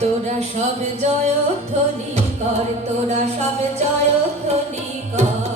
তোরা সব জয় ধ্বনি কর তোরা সব জয় ধ্বনি কর।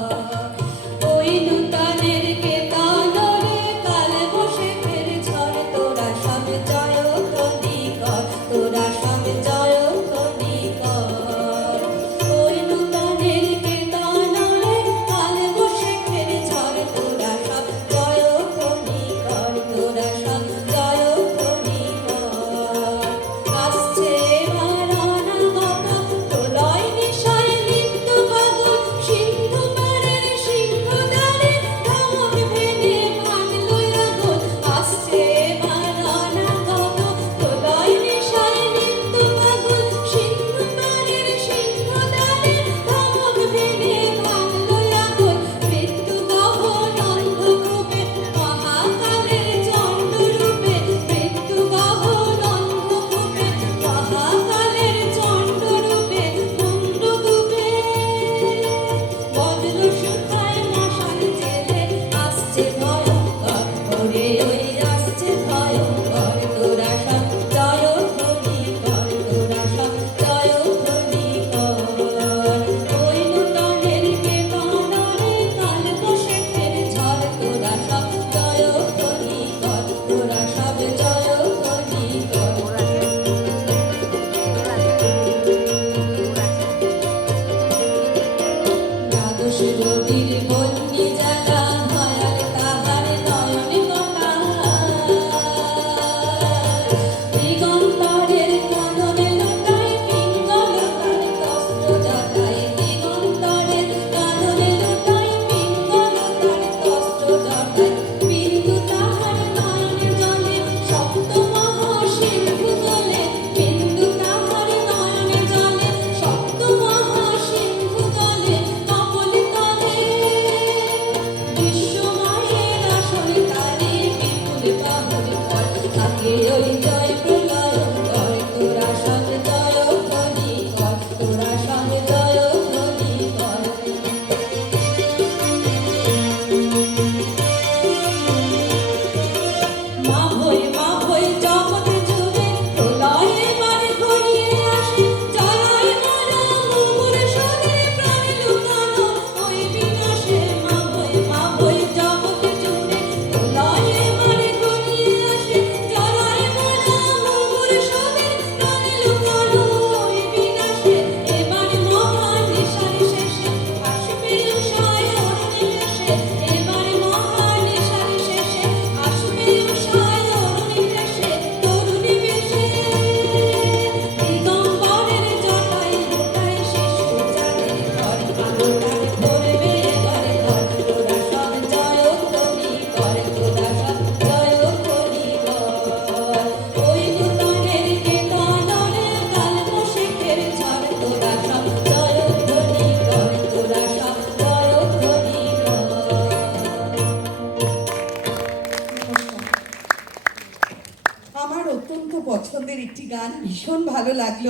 নদীর বন্যে জ্বালা। পছন্দের একটি গান ভীষণ ভালো লাগল।